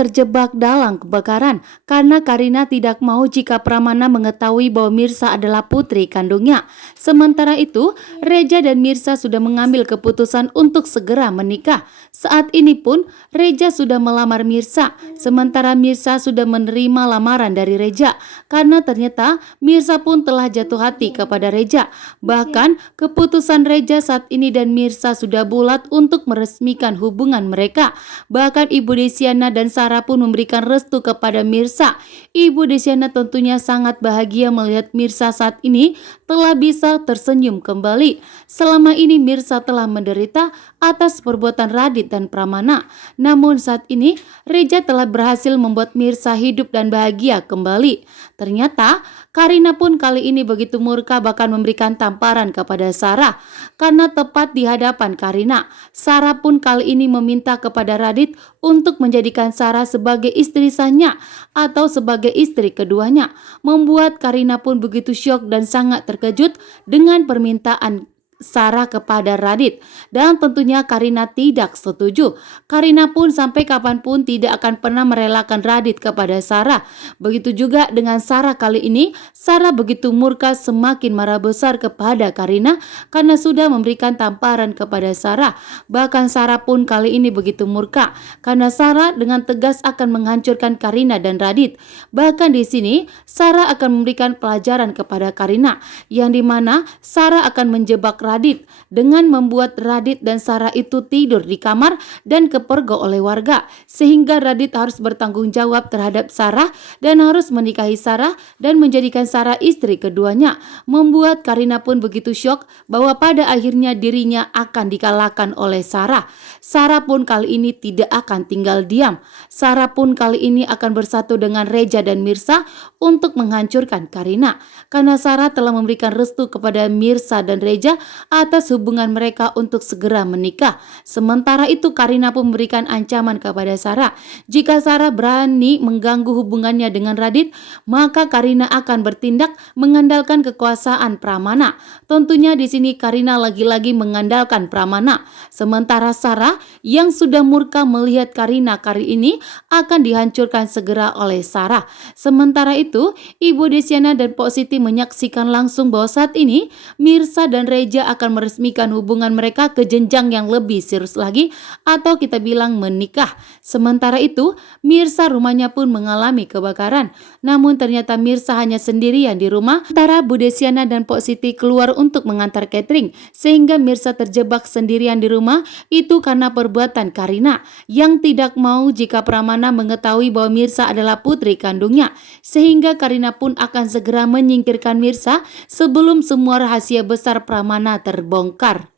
terjebak dalam kebakaran karena Karina tidak mau jika Pramana mengetahui bahwa Mirsa adalah putri kandungnya. Sementara itu, Reja dan Mirsa sudah mengambil keputusan untuk segera menikah. Saat ini pun Reja sudah melamar Mirsa, sementara Mirsa sudah menerima lamaran dari Reja karena ternyata Mirsa pun telah jatuh hati kepada Reja. Bahkan keputusan Reja saat ini dan Mirsa sudah bulat untuk meresmikan hubungan mereka. Bahkan Ibu Desiana dan Sarah pun memberikan restu kepada Mirsa. Ibu Desiana tentunya sangat bahagia melihat Mirsa saat ini telah bisa tersenyum kembali. Selama ini Mirsa telah menderita atas perbuatan Radit dan Pramana. Namun saat ini Reja telah berhasil membuat Mirsa hidup dan bahagia kembali. Ternyata Karina pun kali ini begitu murka, bahkan memberikan tamparan kepada Sarah. Karena tepat di hadapan Karina, Sarah pun kali ini meminta kepada Radit untuk menjadikan Sarah sebagai istri sahnya atau sebagai istri keduanya. Membuat Karina pun begitu syok dan sangat terkejut dengan permintaan Sarah kepada Radit, dan tentunya Karina tidak setuju. Karina pun sampai kapanpun tidak akan pernah merelakan Radit kepada Sarah. Begitu juga dengan Sarah kali ini. Sarah begitu murka, semakin marah besar kepada Karina karena sudah memberikan tamparan kepada Sarah. Bahkan Sarah pun kali ini begitu murka karena Sarah dengan tegas akan menghancurkan Karina dan Radit. Bahkan di sini Sarah akan memberikan pelajaran kepada Karina, yang dimana Sarah akan menjebak Radit dengan membuat Radit dan Sarah itu tidur di kamar dan kepergok oleh warga, sehingga Radit harus bertanggung jawab terhadap Sarah dan harus menikahi Sarah dan menjadikan Sarah istri keduanya. Membuat Karina pun begitu syok bahwa pada akhirnya dirinya akan dikalahkan oleh Sarah. Sarah pun kali ini tidak akan tinggal diam. Sarah pun kali ini akan bersatu dengan Reja dan Mirsa untuk menghancurkan Karina, karena Sarah telah memberikan restu kepada Mirsa dan Reja atas hubungan mereka untuk segera menikah. Sementara itu Karina pun memberikan ancaman kepada Sarah. Jika Sarah berani mengganggu hubungannya dengan Radit, maka Karina akan bertindak mengandalkan kekuasaan Pramana. Tentunya di sini Karina lagi-lagi mengandalkan Pramana. Sementara Sarah yang sudah murka melihat Karina kali ini akan dihancurkan segera oleh Sarah. Sementara itu Ibu Desiana dan Pok Siti menyaksikan langsung bahwa saat ini Mirsa dan Reja akan meresmikan hubungan mereka ke jenjang yang lebih serius lagi, atau kita bilang menikah. Sementara itu Mirsa rumahnya pun mengalami kebakaran. Namun ternyata Mirsa hanya sendirian di rumah, sementara Bu Desiana dan Pok Siti keluar untuk mengantar catering, sehingga Mirsa terjebak sendirian di rumah. Itu karena perbuatan Karina yang tidak mau jika Pramana mengetahui bahwa Mirsa adalah putri kandungnya, sehingga Karina pun akan segera menyingkirkan Mirsa sebelum semua rahasia besar Pramana terbongkar.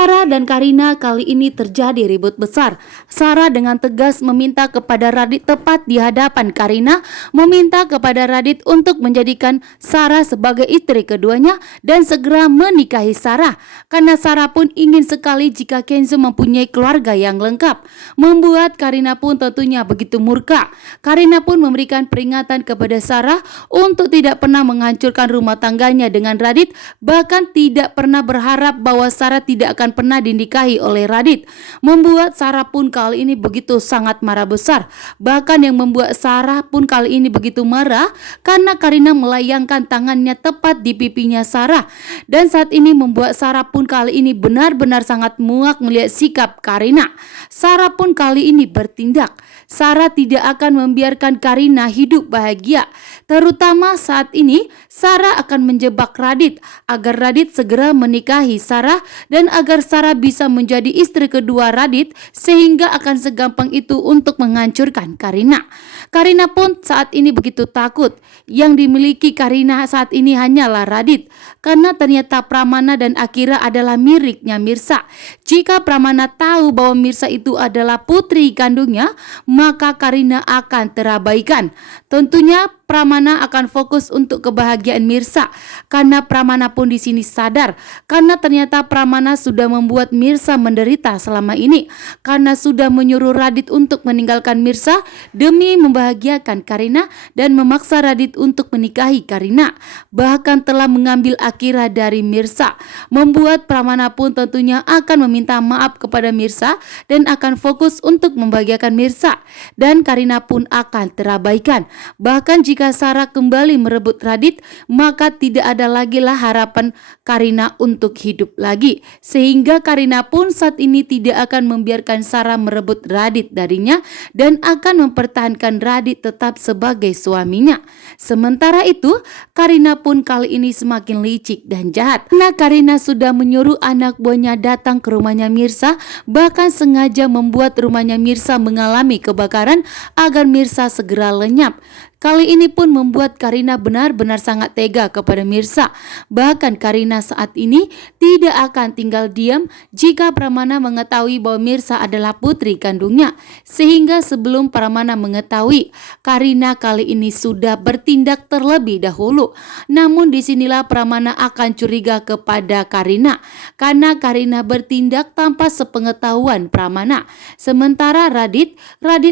Sarah dan Karina kali ini terjadi ribut besar. Sarah dengan tegas meminta kepada Radit tepat di hadapan Karina, meminta kepada Radit untuk menjadikan Sarah sebagai istri keduanya dan segera menikahi Sarah. Karena Sarah pun ingin sekali jika Kenzo mempunyai keluarga yang lengkap. Membuat Karina pun tentunya begitu murka. Karina pun memberikan peringatan kepada Sarah untuk tidak pernah menghancurkan rumah tangganya dengan Radit, bahkan tidak pernah berharap bahwa Sarah tidak akan pernah dinikahi oleh Radit. Membuat Sarah pun kali ini begitu sangat marah besar. Bahkan yang membuat Sarah pun kali ini begitu marah karena Karina melayangkan tangannya tepat di pipinya Sarah. Dan saat ini membuat Sarah pun kali ini benar-benar sangat muak melihat sikap Karina. Sarah pun kali ini bertindak. Sarah tidak akan membiarkan Karina hidup bahagia. Terutama saat ini Sarah akan menjebak Radit agar Radit segera menikahi Sarah dan agar Sarah bisa menjadi istri kedua Radit, sehingga akan segampang itu untuk menghancurkan Karina. Karina pun saat ini begitu takut. Yang dimiliki Karina saat ini hanyalah Radit, karena ternyata Pramana dan Akira adalah miliknya Mirsa. Jika Pramana tahu bahwa Mirsa itu adalah putri kandungnya, maka Karina akan terabaikan. Tentunya Pramana akan fokus untuk kebahagiaan Mirsa, karena Pramana pun di sini sadar karena ternyata Pramana sudah membuat Mirsa menderita selama ini, karena sudah menyuruh Radit untuk meninggalkan Mirsa demi membahagiakan Karina dan memaksa Radit untuk menikahi Karina, bahkan telah mengambil Akira dari Mirsa, membuat Pramana pun tentunya akan meminta maaf kepada Mirsa dan akan fokus untuk membahagiakan Mirsa, dan Karina pun akan terabaikan. Bahkan jika Sarah kembali merebut Radit, maka tidak ada lagi lah harapan Karina untuk hidup lagi, sehingga Karina pun saat ini tidak akan membiarkan Sarah merebut Radit darinya dan akan mempertahankan Radit tetap sebagai suaminya. Sementara itu, Karina pun kali ini semakin licik dan jahat, karena Karina sudah menyuruh anak buahnya datang ke rumahnya Mirsa, bahkan sengaja membuat rumahnya Mirsa mengalami kebakaran agar Mirsa segera lenyap. Kali ini pun membuat Karina benar-benar sangat tega kepada Mirsa. Bahkan Karina saat ini tidak akan tinggal diam jika Pramana mengetahui bahwa Mirsa adalah putri kandungnya. Sehingga sebelum Pramana mengetahui, Karina kali ini sudah bertindak terlebih dahulu. Namun disinilah Pramana akan curiga kepada Karina, karena Karina bertindak tanpa sepengetahuan Pramana. Sementara Radit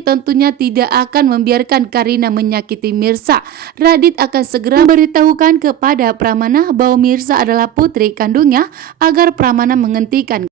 tentunya tidak akan membiarkan Karina menyakiti Mirsa. Radit akan segera memberitahukan kepada Pramana bahwa Mirsa adalah putri kandungnya agar Pramana menghentikan